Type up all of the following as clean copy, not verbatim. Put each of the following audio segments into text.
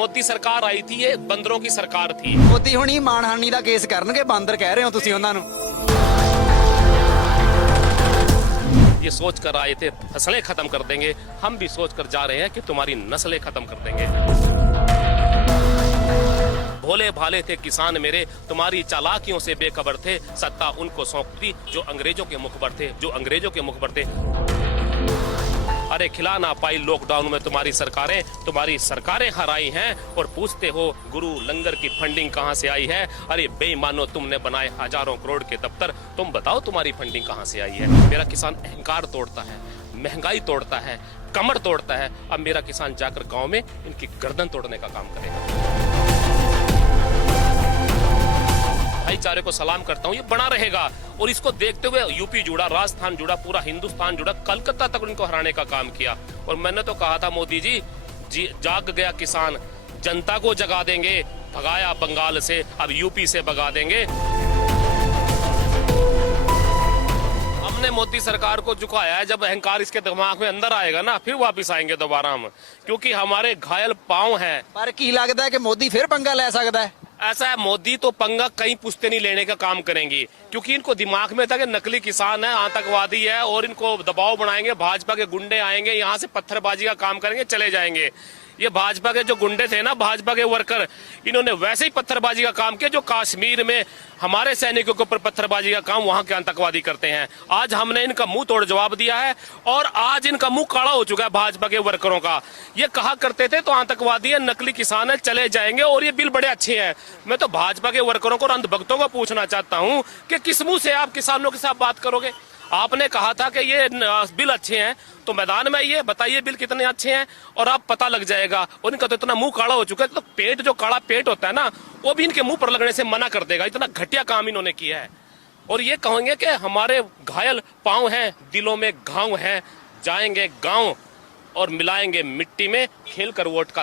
मोदी सरकार आई थी, ये बंदरों की सरकार थी। ਮੋਦੀ ਹੁਣੀ ਮਾਨਹਾਨੀ ਦਾ ਕੇਸ ਕਰਨਗੇ, ਬਾਂਦਰ ਕਹਿ ਰਹੇ ਹੋ ਤੁਸੀਂ ਉਹਨਾਂ ਨੂੰ। ये सोच कर आए थे फसलें खत्म कर देंगे, हम भी सोच कर जा रहे हैं कि तुम्हारी नस्लें खत्म कर देंगे। भोले भाले थे किसान मेरे, तुम्हारी चालाकियों से बेखबर थे, सत्ता उनको सौंप दी जो अंग्रेजों के मुखबर थे, जो अंग्रेजों के मुखबर थे। अरे खिला ना पाई लॉकडाउन में तुम्हारी सरकारें हराई हैं, और पूछते हो गुरु लंगर की फंडिंग कहां से आई है। अरे बेईमानो, तुमने बनाए हजारों करोड़ के दफ्तर, तुम बताओ तुम्हारी फंडिंग कहां से आई है। मेरा किसान अहंकार तोड़ता है, महंगाई तोड़ता है, कमर तोड़ता है। अब मेरा किसान जाकर गांव में इनकी गर्दन तोड़ने का काम करेगा। भाईचारे को सलाम करता हूँ, ये बना रहेगा, और इसको देखते हुए यूपी जुड़ा, राजस्थान जुड़ा, पूरा हिंदुस्तान जुड़ा, कलकत्ता तक उनको हराने का काम किया। और मैंने तो कहा था मोदी जी जाग गया किसान, जनता को जगा देंगे, भगाया बंगाल से, अब यूपी से भगा देंगे। हमने मोदी सरकार को झुकाया है, जब अहंकार इसके दिमाग में अंदर आएगा ना, फिर वापिस आएंगे दोबारा हम, क्योंकि हमारे घायल पांव हैं। ਪਰ ਕੀ ਲੱਗਦਾ ਹੈ ਕਿ ਮੋਦੀ ਫਿਰ ਪੰਗਾ ਲੈ ਸਕਦਾ ਹੈ? ऐसा है, मोदी तो पंगा कहीं पुश्ते नहीं लेने का काम करेंगी, क्योंकि इनको दिमाग में था कि नकली किसान है, आतंकवादी है, और इनको दबाव बनाएंगे, भाजपा के गुंडे आएंगे, यहाँ से पत्थरबाजी का काम करेंगे, चले जाएंगे। ये भाजपा के जो गुंडे थे ना, भाजपा के वर्कर, इन्होंने वैसे ही पत्थरबाजी का काम किया जो कश्मीर में हमारे सैनिकों के ऊपर पत्थरबाजी का काम वहां के आतंकवादी करते हैं। आज हमने इनका मुंह तोड़ जवाब दिया है, और आज इनका मुंह काला हो चुका है भाजपा के वर्करों का। ये कहा करते थे तो आतंकवादी है, नकली किसान है, चले जाएंगे, और ये बिल बड़े अच्छे हैं। मैं तो भाजपा के वर्करों को और अंधभक्तों को पूछना चाहता हूँ कि किस मुंह से आप किसानों के साथ बात करोगे। आपने कहा था कि ये बिल अच्छे हैं, तो मैदान में ये बताइए बिल कितने अच्छे हैं, और आप पता लग जाएगा। और इनका तो इतना मुंह काला हो चुका है, तो पेट जो काला पेट होता है ना, वो भी इनके मुंह पर लगने से मना कर देगा। इतना घटिया काम इन्होंने किया है। और ये कहेंगे कि हमारे घायल पांव हैं, दिलों में घाव हैं, जाएंगे गांव और मिलाएंगे मिट्टी में, खेल कर वोट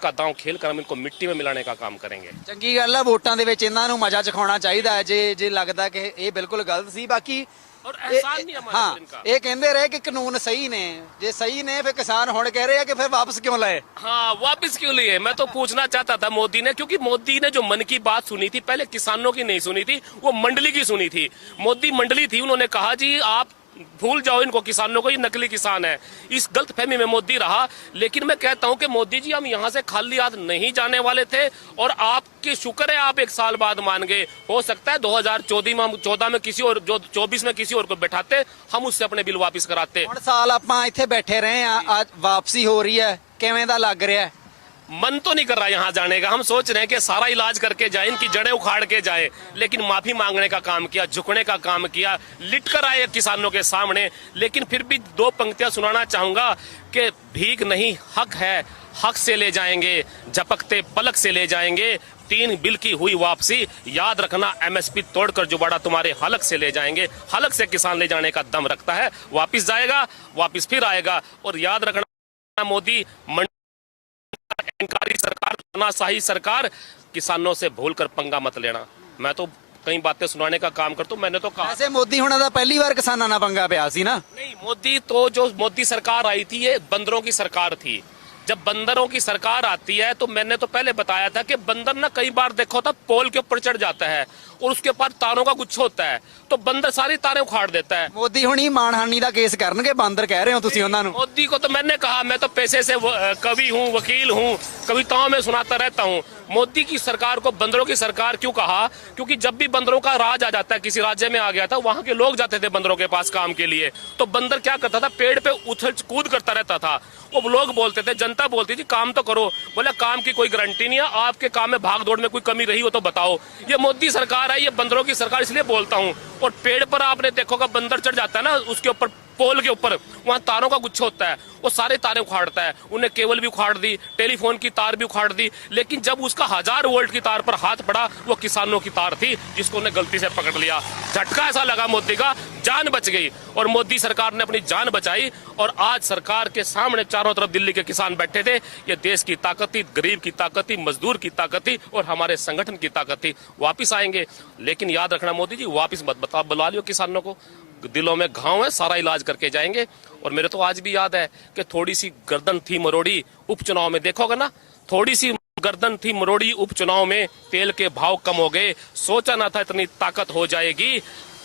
का दांव खेल कर हम इनको मिट्टी में मिलाने का काम करेंगे। ਚੰਗੀ ਗੱਲ ਹੈ, ਵੋਟਾਂ ਦੇ ਵਿੱਚ ਇਹਨਾਂ ਨੂੰ ਮਜ਼ਾ ਚਖਾਉਣਾ ਚਾਹੀਦਾ ਹੈ, ਜੇ ਲੱਗਦਾ ਕਿ ਇਹ ਬਿਲਕੁਲ ਗਲਤ ਸੀ। ਬਾਕੀ और एहसान नहीं हमारा ਹਾਂ, इनका। ਇਹ ਕਹਿੰਦੇ ਰਹੇ ਕਿ ਕਾਨੂੰਨ ਸਹੀ ਨੇ, ਜੇ ਸਹੀ ਨੇ ਫਿਰ ਕਿਸਾਨ ਹੁਣ ਕਹਿ ਰਹੇ ਆ ਕਿ ਫਿਰ ਵਾਪਸ ਕਿਉਂ ਲਏ। हाँ, वापस क्यों लिए? मैं तो पूछना चाहता था मोदी ने, क्योंकि मोदी ने जो मन की बात सुनी थी, पहले किसानों की नहीं सुनी थी, वो मंडली की सुनी थी। मोदी मंडली थी, उन्होंने कहा जी आप भूल जाओ इनको, किसानों को, ये नकली किसान है। इस गलत फहमी में मोदी रहा। लेकिन मैं कहता हूं कि मोदी जी हम यहां से खाली हाथ नहीं जाने वाले थे, और आपकी शुक्र है आप एक साल बाद मान गए। हो सकता है 2014 में किसी और, जो 24 में किसी और को बैठाते, हम उससे अपने बिल वापस कराते। ਹੁਣ ਸਾਲ ਆਪਾਂ ਇੱਥੇ ਬੈਠੇ ਰਹੇ ਆ, ਅੱਜ ਵਾਪਸੀ ਹੋ ਰਹੀ ਹੈ, ਕਿਵੇਂ ਦਾ ਲੱਗ ਰਿਹਾ ਹੈ? मन तो नहीं कर रहा यहाँ जाने का। हम सोच रहे हैं कि सारा इलाज करके जाए, इनकी जड़ें उखाड़ के जाए, लेकिन माफी मांगने का काम किया, झुकने का काम किया, लिट कर आए किसानों के सामने। लेकिन फिर भी दो पंक्तियां सुनाना चाहूंगा कि भीख नहीं हक है, हक से ले जाएंगे, झपकते पलक से ले जाएंगे, 3 बिल की हुई वापसी, याद रखना MSP तोड़कर जुबाड़ा तुम्हारे हलक से ले जाएंगे। हलक से किसान ले जाने का दम रखता है, वापिस जाएगा, वापिस फिर आएगा। और याद रखना मोदी अहंकारी सरकार, तानाशाही सरकार, किसानों से भूलकर पंगा मत लेना। मैं तो कई बातें सुनाने का काम करता हूं। मैंने तो कहा ਵੈਸੇ ਮੋਦੀ ਹੁਣਾਂ ਦਾ ਪਹਿਲੀ ਵਾਰ ਕਿਸਾਨਾਂ ਨਾਲ ਪੰਗਾ ਪਿਆ ਸੀ ਨਾ। नहीं, मोदी सरकार आई थी, ये बंदरों की सरकार थी। जब बंदरों की सरकार आती है तो मैंने तो पहले बताया था कि बंदर ना कई बार देखो था पोल के ऊपर चढ़ जाता है, और उसके ऊपर तारों का गुच्छा होता है, तो बंदर सारी तारें उखाड़ देता है। ਮੋਦੀ ਹੁਣੀ ਮਾਨਹਾਨੀ ਦਾ ਕੇਸ ਕਰਨਗੇ, ਬਾਂਦਰ ਕਹਿ ਰਹੇ ਹੋ ਤੁਸੀਂ ਉਹਨਾਂ ਨੂੰ। मोदी को तो मैंने कहा, मैं तो पैसे से कवि हूँ, वकील हूँ, कविताओं में सुनाता रहता हूँ। मोदी की सरकार को बंदरों की सरकार क्यों कहा? क्योंकि जब भी बंदरों का राज आ जाता है, किसी राज्य में आ गया था, वहां के लोग जाते थे बंदरों के पास काम के लिए, तो बंदर क्या करता था, पेड़ पे उछल कूद करता रहता था। वो लोग बोलते थे, जनता बोलती थी काम तो करो, बोले काम की कोई गारंटी नहीं है, आपके काम में भाग दौड़ में कोई कमी रही हो तो बताओ। ये मोदी सरकार है, ये बंदरों की सरकार, इसलिए बोलता हूँ। और पेड़ पर आपने देखोगा बंदर चढ़ जाता है ना, उसके ऊपर पोल के ऊपर, वहां तारों का गुच्छा होता है, वो सारे तारें उखाड़ता है। उन्हें केबल भी उखाड़ दी, टेलीफोन की तार भी उखाड़ दी, लेकिन जब उसका 1000 वोल्ट की तार पर हाथ पड़ा, वो किसानों की तार थी, जिसको उन्हें गलती से पकड़ लिया। झटका ऐसा लगा मोदी का, जान बच गई, और मोदी सरकार ने अपनी जान बचाई। और आज सरकार के सामने चारों तरफ दिल्ली के किसान बैठे थे। ये देश की ताकत थी, गरीब की ताकत थी, मजदूर की ताकत थी, और हमारे संगठन की ताकत थी। वापिस आएंगे, लेकिन याद रखना मोदी जी, वापिस मत बता, बुला लियो किसानों को, दिलों में घाव है, सारा इलाज करके जाएंगे। और मेरे तो आज भी याद है कि थोड़ी सी गर्दन थी मरोड़ी, उपचुनाव में देखोगे ना, थोड़ी सी गर्दन थी मरोड़ी उपचुनाव में, तेल के भाव कम हो गए, सोचा ना था इतनी ताकत हो जाएगी,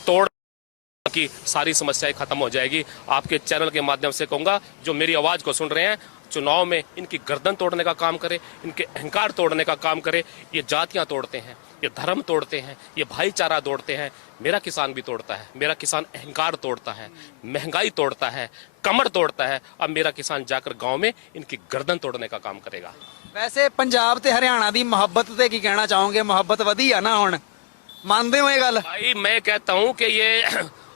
तोड़ की सारी समस्याएं खत्म हो जाएगी। आपके चैनल के माध्यम से कहूंगा, जो मेरी आवाज को सुन रहे हैं, चुनाव में इनकी गर्दन तोड़ने का काम करे, इनके अहंकार तोड़ने का काम करे। ये जातियां तोड़ते हैं, ये धर्म तोड़ते हैं, ये भाईचारा तोड़ते हैं। मेरा किसान भी तोड़ता है, मेरा किसान अहंकार तोड़ता है, महंगाई तोड़ता है, कमर तोड़ता है। अब मेरा किसान जाकर गांव में इनकी गर्दन तोड़ने का काम करेगा। ਵੈਸੇ ਪੰਜਾਬ ਤੇ ਹਰਿਆਣਾ ਦੀ ਮੁਹੱਬਤ ਤੇ ਕੀ ਕਹਿਣਾ ਚਾਹੋਗੇ? ਮੁਹੱਬਤ ਵਧੀ ਆ ਨਾ ਹੁਣ, ਮੰਨਦੇ ਹੋ ਇਹ ਗੱਲ? भाई मैं कहता हूं कि ये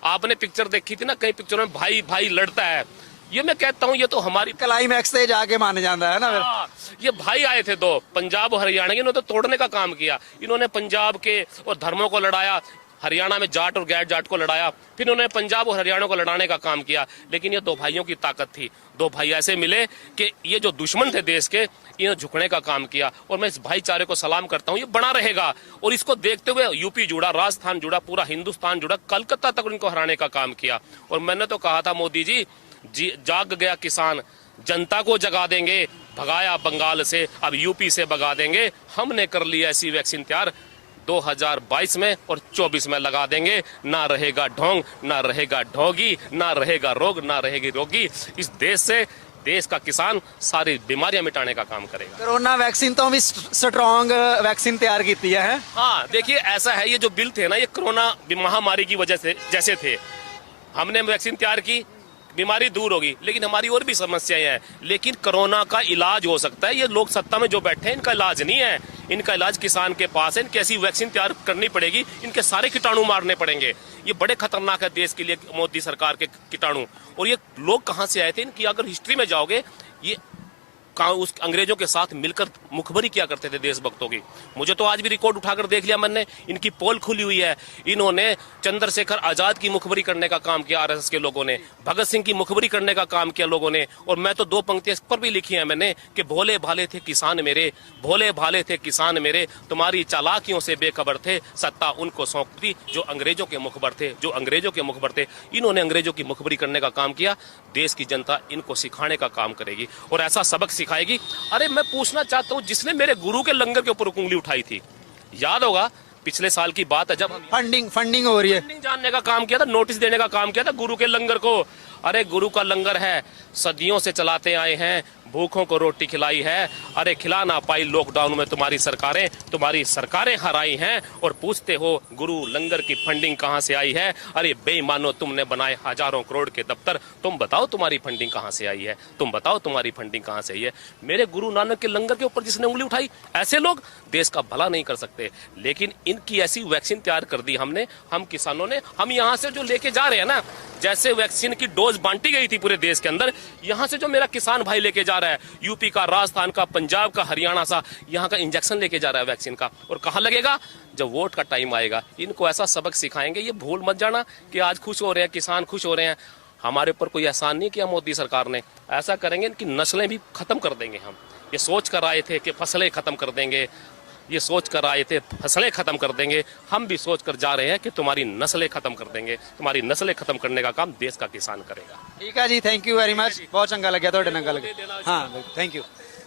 आपने पिक्चर देखी थी ना, कई पिक्चरों में भाई भाई लड़ता है, ये मैं कहता हूं ये तो हमारी ਕਲਾਈਮੈਕਸ ਤੇ ਜਾ ਕੇ ਮੰਨ ਜਾਂਦਾ ਹੈ ਨਾ ਫਿਰ। ये भाई आए थे दो, पंजाब और हरियाणा के, इन्होंने तो तोड़ने का काम किया। इन्होंने पंजाब के और धर्मों को लड़ाया, हरियाणा में जाट और गैर जाट को लड़ाया, फिर उन्होंने पंजाब और हरियाणा को लड़ाने का काम किया। लेकिन ये दो भाइयों की ताकत थी, दो भाई ऐसे मिले कि ये जो दुश्मन थे देश के, इन्होंने झुकने का काम किया। और मैं इस भाईचारे को सलाम करता हूँ, ये बना रहेगा। और इसको देखते हुए यूपी जुड़ा, राजस्थान जुड़ा, पूरा हिंदुस्तान जुड़ा, कलकत्ता तक इनको हराने का काम किया। और मैंने तो कहा था मोदी जी, जाग गया किसान, जनता को जगा देंगे, भगाया बंगाल से, अब यूपी से भगा देंगे। हमने कर लिया ऐसी वैक्सीन तैयार, 2022 में और 24 में लगा देंगे। ना रहेगा ढोंग, ना रहेगा ढोगी, ना रहेगा रोग, ना रहेगी रोगी। इस देश से देश का किसान सारी बीमारियां मिटाने का काम करेगा। कोरोना वैक्सीन तो भी स्ट्रॉन्ग वैक्सीन तैयार की है। हाँ देखिए, ऐसा है, ये जो बिल थे ना, ये कोरोना महामारी की वजह से जैसे थे, हमने वैक्सीन तैयार की, बीमारी दूर होगी, लेकिन हमारी और भी समस्याएं हैं। लेकिन कोरोना का इलाज हो सकता है। ये लोग सत्ता में जो बैठे हैं, इनका इलाज नहीं है, इनका इलाज किसान के पास है। इनकी ऐसी वैक्सीन तैयार करनी पड़ेगी, इनके सारे कीटाणु मारने पड़ेंगे। ये बड़े खतरनाक है देश के लिए मोदी सरकार के कीटाणु। और ये लोग कहां से आए थे, इनकी अगर हिस्ट्री में जाओगे, ये उस अंग्रेजों के साथ मिलकर मुखबरी किया करते थे देशभक्तों की। मुझे तो आज भी रिकॉर्ड उठाकर देख लिया मैंने, इनकी पोल खुली हुई है। इन्होंने चंद्रशेखर आजाद की मुखबरी करने का काम किया आरएसएस के लोगों ने, भगत सिंह की मुखबरी करने का काम किया लोगों ने। और मैं तो 2 पंक्तियां इस पर भी लिखी है मैंने कि भोले भाले थे किसान मेरे, भोले भाले थे किसान मेरे, तुम्हारी चालाकियों से बेखबर थे, सत्ता उनको सौंप दी जो अंग्रेजों के मुखबर थे, जो अंग्रेजों के मुखबर थे। इन्होंने अंग्रेजों की मुखबरी करने का काम किया। देश की जनता इनको सिखाने का काम करेगी और ऐसा सबक सिखाएगी। अरे मैं पूछना चाहता हूं, जिसने मेरे गुरु के लंगर के ऊपर उंगली उठाई थी, याद होगा पिछले साल की बात है, जब हम फंडिंग हो रही है, फंडिंग जानने का काम किया था, नोटिस देने का काम किया था गुरु के लंगर को। अरे गुरु का लंगर है, सदियों से चलाते आए हैं, भूखों को रोटी खिलाई है। अरे खिला ना पाई लॉकडाउन में तुम्हारी सरकारें हराई हैं। और पूछते हो गुरु लंगर की फंडिंग कहां से आई है? अरे बेईमानो, तुमने बनाए हजारों करोड़ के दफ्तर, तुम बताओ तुम्हारी फंडिंग कहां से आई है? तुम बताओ तुम्हारी फंडिंग कहां से आई है? मेरे गुरु नानक के लंगर के ऊपर जिसने उंगली उठाई, ऐसे लोग देश का भला नहीं कर सकते। लेकिन इनकी ऐसी वैक्सीन तैयार कर दी हमने, हम किसानों ने। हम यहाँ से जो लेके जा रहे हैं ना, जैसे वैक्सीन की डोज बांटी गई थी पूरे देश के अंदर, यहाँ से जो मेरा किसान भाई लेके जा रहा है, यूपी का, राजस्थान का, पंजाब का, हरियाणा सा, यहाँ का इंजेक्शन लेके जा रहा है वैक्सीन का। और कहाँ लगेगा? जब वोट का टाइम आएगा। इनको ऐसा सबक सिखाएंगे, ये भूल मत जाना कि आज खुश हो रहे हैं किसान, खुश हो रहे हैं। हमारे ऊपर कोई एहसान नहीं किया मोदी सरकार ने। ऐसा करेंगे इनकी नस्लें भी खत्म कर देंगे हम। ये सोच कर आए थे कि फसलें खत्म कर देंगे, ये सोच कर आए थे फसलें खत्म कर देंगे। हम भी सोच कर जा रहे हैं कि तुम्हारी नस्लें खत्म कर देंगे। तुम्हारी नस्लें खत्म करने का काम देश का किसान करेगा। ठीक है जी, थैंक यू वेरी मच, बहुत चंगा लग्या ਤੁਹਾਡੇ ਨਾਲ ਗੱਲ। हाँ थैंक यू।